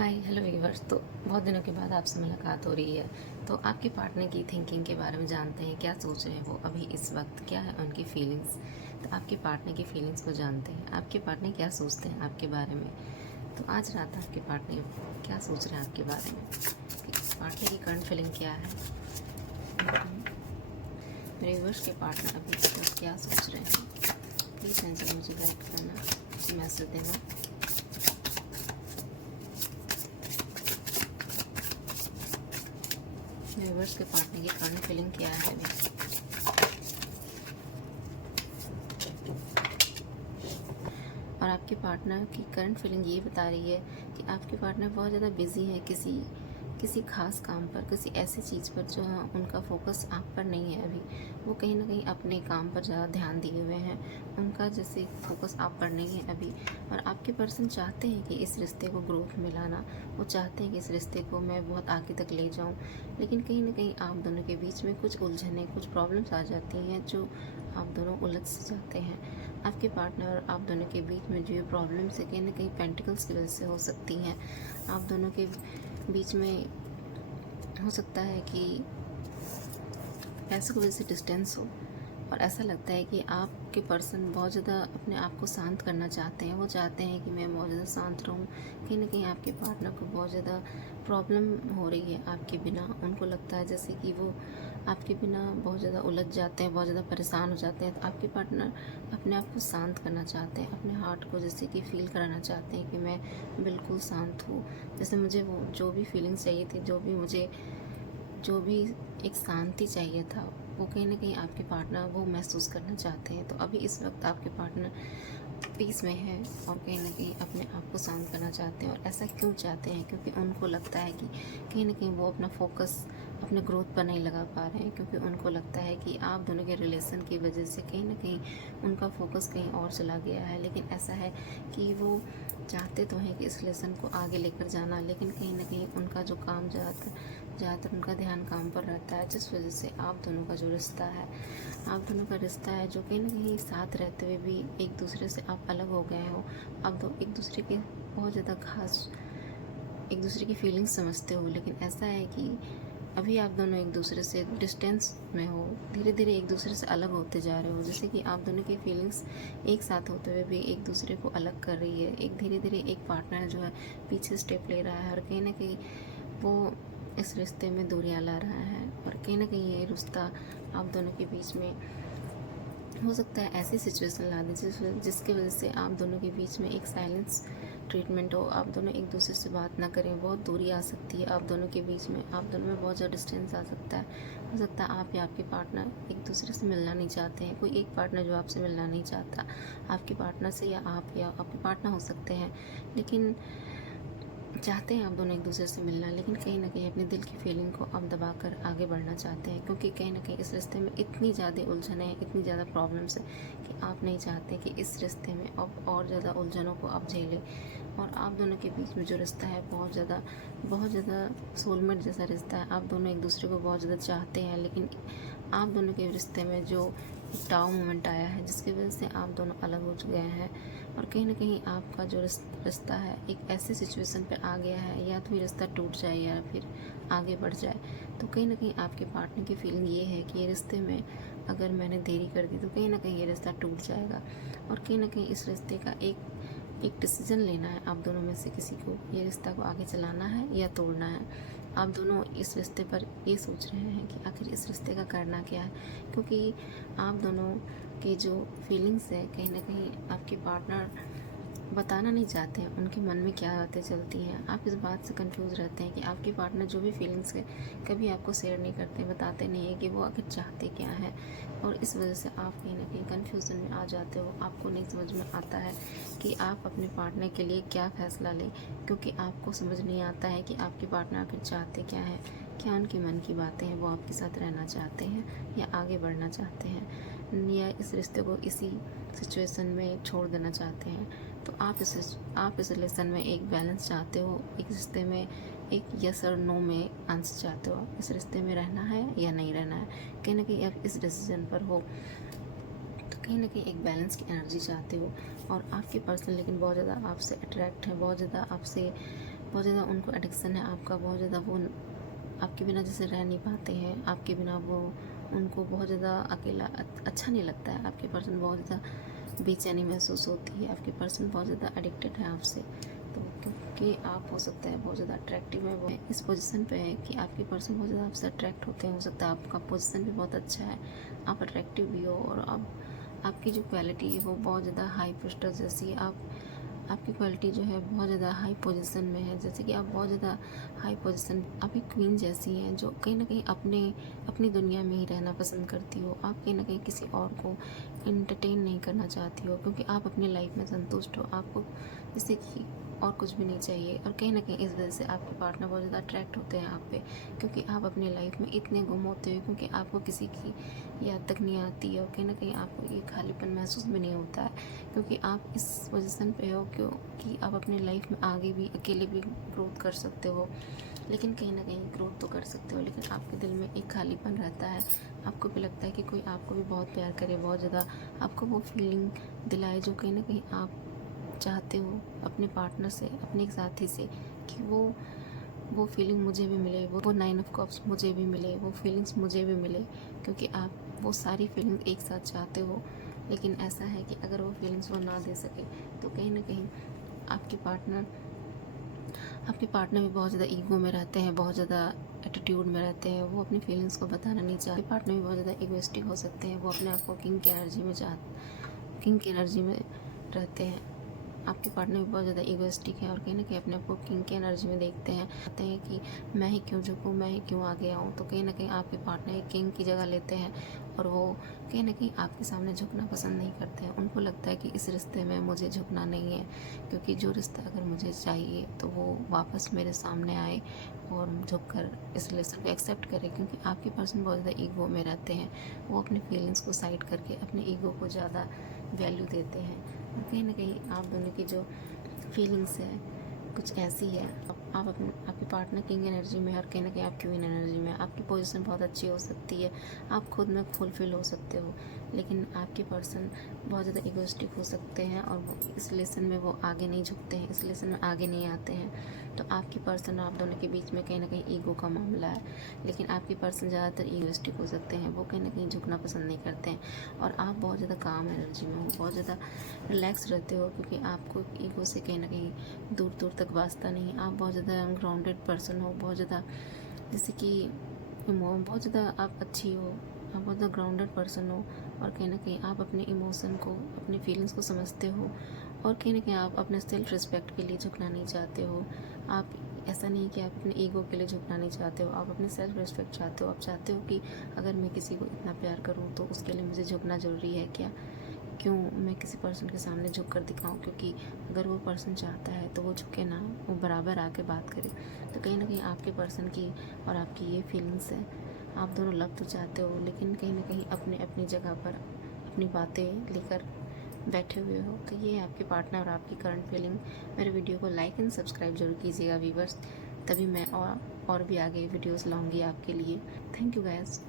Hi hello viewers. तो बहुत दिनों के बाद आपसे मुलाकात हो रही है। तो आपके पार्टनर की थिंकिंग के बारे में जानते हैं, क्या सोच रहे हैं वो अभी इस वक्त, क्या है उनकी फीलिंग्स। तो आपके पार्टनर की फीलिंग्स को जानते हैं, आपके पार्टनर क्या सोचते हैं आपके बारे में। तो आज रात आपके पार्टनर क्या सोच रहे हैं आपके बारे में, पार्टनर की करंट फीलिंग क्या है। मेरे व्यूअर्स के पार्टनर अभी इस वक्त क्या सोच रहे हैं, प्लीज़ आंसर मुझे गाइड करना, मैसेज देना। व्यूअर्स के पार्टनर की करंट फीलिंग क्या है अभी। और आपके पार्टनर की करंट फीलिंग ये बता रही है कि आपके पार्टनर बहुत ज़्यादा बिजी है किसी किसी खास काम पर, किसी ऐसी चीज़ पर जो है उनका फोकस आप पर नहीं है अभी। वो कहीं ना कहीं अपने काम पर ज़्यादा ध्यान दिए हुए हैं, उनका जैसे फोकस आप पर नहीं है अभी। और आपके पर्सन चाहते हैं कि इस रिश्ते को ग्रोथ में लाना, वो चाहते हैं कि इस रिश्ते को मैं बहुत आगे तक ले जाऊं, लेकिन कहीं ना कहीं आप दोनों के बीच में कुछ उलझनें, कुछ प्रॉब्लम्स आ जाती हैं जो आप दोनों उलझ जाते हैं। आपके पार्टनर और आप दोनों के बीच में जो ये प्रॉब्लम्स है कहीं ना कहीं पेंटिकल्स की वजह से हो सकती हैं। आप दोनों के बीच में हो सकता है कि पैसों की वजह से डिस्टेंस हो, और ऐसा लगता है कि आपके पर्सन बहुत ज़्यादा अपने आप को शांत करना चाहते हैं। वो चाहते हैं कि मैं बहुत ज़्यादा शांत रहूं। कहीं ना कहीं आपके पार्टनर को बहुत ज़्यादा प्रॉब्लम हो रही है आपके बिना। उनको लगता है जैसे कि वो आपके बिना बहुत ज़्यादा उलझ जाते हैं, बहुत ज़्यादा परेशान हो जाते हैं। तो आपके पार्टनर अपने आप को शांत करना चाहते हैं, अपने हार्ट को जैसे कि फील कराना चाहते हैं कि मैं बिल्कुल शांत हूँ। जैसे मुझे वो जो भी फीलिंग्स चाहिए थी, जो भी एक शांति चाहिए था, वो कहीं ना कहीं आपके पार्टनर वो महसूस करना चाहते हैं। तो अभी इस वक्त आपके पार्टनर पीस में है और कहीं ना कहीं अपने आप को शांत करना चाहते हैं। और ऐसा क्यों चाहते हैं, क्योंकि उनको लगता है कि कहीं ना कहीं वो अपना फोकस अपने ग्रोथ पर नहीं लगा पा रहे हैं, क्योंकि उनको लगता है कि आप दोनों के रिलेशन की वजह से कहीं ना कहीं उनका फोकस कहीं और चला गया है। लेकिन ऐसा है कि वो चाहते तो हैं कि इस रिलेशन को आगे लेकर जाना, लेकिन कहीं ना कहीं उनका जो काम ज़्यादातर उनका ध्यान काम पर रहता है, जिस वजह से आप दोनों का जो रिश्ता है, आप दोनों का रिश्ता है जो कहीं ना कहीं साथ रहते हुए भी एक दूसरे से आप अलग हो गए हो। आप दो एक दूसरे के बहुत ज़्यादा खास एक दूसरे की फीलिंग्स समझते हो, लेकिन ऐसा है कि अभी आप दोनों एक दूसरे से डिस्टेंस में हो, धीरे धीरे एक दूसरे से अलग होते जा रहे हो। जैसे कि आप दोनों की फीलिंग्स एक साथ होते हुए भी एक दूसरे को अलग कर रही है। एक धीरे धीरे एक पार्टनर जो है पीछे स्टेप ले रहा है, और कहीं ना कहीं वो इस रिश्ते में दूरियां ला रहा है। और कहीं ना कहीं ये रिश्ता आप दोनों के बीच में हो सकता है ऐसी सिचुएशन ला दे जिसकी वजह से आप दोनों के बीच में एक साइलेंस ट्रीटमेंट हो, आप दोनों एक दूसरे से बात ना करें, बहुत दूरी आ सकती है आप दोनों के बीच में, आप दोनों में बहुत ज़्यादा डिस्टेंस आ सकता है। हो सकता है आप या आपके पार्टनर एक दूसरे से मिलना नहीं चाहते हैं, कोई एक पार्टनर जो आपसे मिलना नहीं चाहता आपके पार्टनर से, या आप या आपके पार्टनर हो सकते हैं, लेकिन चाहते हैं आप दोनों एक दूसरे से मिलना, लेकिन कहीं ना कहीं अपने दिल की फीलिंग को आप दबाकर आगे बढ़ना चाहते हैं, क्योंकि कहीं ना कहीं इस रिश्ते में इतनी ज़्यादा उलझन है, इतनी ज़्यादा प्रॉब्लम्स है कि आप नहीं चाहते कि इस रिश्ते में अब और ज़्यादा उलझनों को आप झेलें। और आप दोनों के बीच में जो रिश्ता है बहुत ज़्यादा सोलमेट जैसा रिश्ता है। आप दोनों एक दूसरे को बहुत ज़्यादा चाहते हैं, लेकिन आप दोनों के रिश्ते में जो टाव मोमेंट आया है जिसकी वजह से आप दोनों अलग हो गए हैं। और कहीं ना कहीं आपका जो रिश्ता है एक ऐसी सिचुएशन पे आ गया है, या तो ये रिश्ता टूट जाए या फिर आगे बढ़ जाए। तो कहीं ना कहीं आपके पार्टनर की फीलिंग ये है कि ये रिश्ते में अगर मैंने देरी कर दी तो कहीं ना कहीं ये रिश्ता टूट जाएगा। और कहीं ना कहीं इस रिश्ते का एक डिसीजन लेना है आप दोनों में से किसी को, ये रिश्ता को आगे चलाना है या तोड़ना है। आप दोनों इस रिश्ते पर ये सोच रहे हैं कि आखिर इस रिश्ते का करना क्या है, क्योंकि आप दोनों की जो फीलिंग्स है कहीं ना कहीं आपके पार्टनर बताना नहीं चाहते हैं, उनके मन में क्या बातें चलती हैं। आप इस बात से कंफ्यूज रहते हैं कि आपके पार्टनर जो भी फीलिंग्स है कभी आपको शेयर नहीं करते, बताते नहीं है कि वो आखिर चाहते क्या है। और इस वजह से आप कहीं ना कहीं कन्फ्यूज़न में आ जाते हो। आपको नहीं समझ में आता है कि आप अपने पार्टनर के लिए क्या फ़ैसला लें, क्योंकि आपको समझ नहीं आता है कि आपके पार्टनर आखिर चाहते क्या है, क्या उनके मन की बातें हैं, वो आपके साथ रहना चाहते हैं या आगे बढ़ना चाहते हैं, या इस रिश्ते को इसी सिचुएशन में छोड़ देना चाहते हैं। तो आप इस रिलेशन में एक बैलेंस चाहते हो, एक रिश्ते में एक यस और नो में आंसर चाहते हो, इस रिश्ते में रहना है या नहीं रहना है। कहीं ना कहीं आप इस डिसीजन पर हो, तो कहीं ना कहीं एक बैलेंस की एनर्जी चाहते हो। और आपके पर्सन लेकिन बहुत ज़्यादा आपसे अट्रैक्ट है, बहुत ज़्यादा आपसे बहुत ज़्यादा उनको एडिक्शन है आपका, बहुत ज़्यादा वो आपके बिना जैसे रह नहीं पाते हैं, आपके बिना वो उनको बहुत ज़्यादा अकेला अच्छा नहीं लगता है, आपके पर्सन बहुत ज़्यादा बेचैनी महसूस होती है, आपके पर्सन बहुत ज़्यादा एडिक्टेड है आपसे। तो क्योंकि आप हो सकता है बहुत ज़्यादा अट्रैक्टिव है, वो इस पोजीशन पे है कि आपके पर्सन बहुत ज़्यादा आपसे अट्रैक्ट होते हैं। हो सकता है आपका पोजीशन भी बहुत अच्छा है, आप अट्रैक्टिव भी हो, और आपकी जो क्वालिटी है वो बहुत ज़्यादा हाई पोस्टर जैसी है। आपकी क्वालिटी जो है बहुत ज़्यादा हाई पोजीशन में है, जैसे कि आप बहुत ज़्यादा हाई पोजीशन, आप एक क्वीन जैसी हैं जो कहीं ना कहीं अपनी दुनिया में ही रहना पसंद करती हो। आप कहीं ना कहीं किसी और को इंटरटेन नहीं करना चाहती हो, क्योंकि आप अपनी लाइफ में संतुष्ट हो, आपको जैसे कि और कुछ भी नहीं चाहिए। और कहीं ना कहीं इस वजह से आपके पार्टनर बहुत ज़्यादा अट्रैक्ट होते हैं आप पे, क्योंकि आप अपनी लाइफ में इतने गुम होते हो, क्योंकि आपको किसी की याद तक नहीं आती है, और कहीं ना कहीं आपको ये खालीपन महसूस भी नहीं होता है, क्योंकि आप इस पोजीशन पे हो क्योंकि आप अपनी लाइफ में आगे भी अकेले भी ग्रोथ कर सकते हो। लेकिन कहीं ना कहीं ग्रोथ तो कर सकते हो, लेकिन आपके दिल में एक खालीपन रहता है। आपको भी लगता है कि कोई आपको भी बहुत प्यार करे, बहुत ज़्यादा आपको वो फीलिंग दिलाए जो कहीं ना कहीं आप चाहते हो अपने पार्टनर से, अपने एक साथी से, कि वो फीलिंग मुझे भी मिले, वो 9 ऑफ कप्स मुझे भी मिले, वो फीलिंग्स मुझे भी मिले, क्योंकि आप वो सारी फीलिंग्स एक साथ चाहते हो। लेकिन ऐसा है कि अगर वो फीलिंग्स वो ना दे सके तो कहीं ना कहीं आपके पार्टनर भी बहुत ज़्यादा ईगो में रहते हैं, बहुत ज़्यादा एटीट्यूड में रहते हैं, वो अपनी फीलिंग्स को बताना नहीं चाहते। पार्टनर भी बहुत ज़्यादा इगोइस्टिक हो सकते हैं, वो अपने आप को किंग की एनर्जी में रहते हैं। आपके पार्टनर भी बहुत ज़्यादा इगोइस्टिक है, और कहीं ना कहीं अपने आप को किंग की एनर्जी में देखते हैं कि मैं ही क्यों झुकूँ, मैं ही क्यों आगे आऊँ। तो कहीं ना कहीं आपके पार्टनर एक किंग की जगह लेते हैं, और वो कहीं ना कहीं आपके सामने झुकना पसंद नहीं करते हैं। उनको लगता है कि इस रिश्ते में मुझे झुकना नहीं है, क्योंकि जो रिश्ता अगर मुझे चाहिए तो वो वापस मेरे सामने आए और झुक कर इस रिलेशन को एक्सेप्ट करे, क्योंकि आपके पर्सन बहुत ज़्यादा ईगो में रहते हैं। वो अपनी फीलिंग्स को साइड करके अपने ईगो को ज़्यादा वैल्यू देते हैं। और कहीं ना कहीं आप दोनों की जो फीलिंग्स है कुछ ऐसी है, आप आपके पार्टनर किंग एनर्जी में है, और कहीं ना कहीं आप क्वीन एनर्जी में। आपकी पोजीशन बहुत अच्छी हो सकती है, आप खुद में फुलफिल हो सकते हो, लेकिन आपके पर्सन बहुत ज़्यादा इगोइस्टिक हो सकते हैं, और वो इस रिलेशन में वो आगे नहीं झुकते हैं, इस रिलेशन में आगे नहीं आते हैं। तो आपके पर्सन और आप दोनों के बीच में कहीं ना कहीं ईगो का मामला है, लेकिन आपके पर्सन ज़्यादातर इगोइस्टिक हो सकते हैं, वो कहीं ना कहीं झुकना पसंद नहीं करते हैं। और आप बहुत ज़्यादा काम एनर्जी में हो, बहुत ज़्यादा रिलैक्स रहते हो, क्योंकि आपको ईगो से कहीं ना कहीं दूर दूर तक वास्ता नहीं। आप बहुत ज़्यादा ग्राउंडेड पर्सन हो, बहुत ज़्यादा जैसे कि बहुत ज़्यादा आप अच्छी हो, आप बहुत ज़्यादा ग्राउंडेड पर्सन हो, और कहीं ना कहीं आप अपने इमोशन को, अपनी फीलिंग्स को समझते हो, और कहीं ना कहीं आप अपने सेल्फ रिस्पेक्ट के लिए झुकना नहीं चाहते हो। आप ऐसा नहीं कि आप अपने ईगो के लिए झुकना नहीं चाहते हो, आप अपने सेल्फ रिस्पेक्ट चाहते हो। आप चाहते हो कि अगर मैं किसी को इतना प्यार करूँ तो उसके लिए मुझे झुकना ज़रूरी है क्या, क्यों मैं किसी पर्सन के सामने झुक कर दिखाऊँ, क्योंकि अगर वो पर्सन चाहता है तो वो झुके ना, वो बराबर आके बात करे। तो कहीं ना कहीं आपके पर्सन की और आपकी ये फीलिंग्स है, आप दोनों लव तो चाहते हो, लेकिन कहीं ना कहीं अपने अपनी जगह पर अपनी बातें लेकर बैठे हुए हो। तो ये आपके पार्टनर और आपकी करंट फीलिंग। मेरे वीडियो को लाइक एंड सब्सक्राइब जरूर कीजिएगा व्यूवर्स, तभी मैं और भी आगे वीडियोस लाऊंगी आपके लिए। Thank you guys.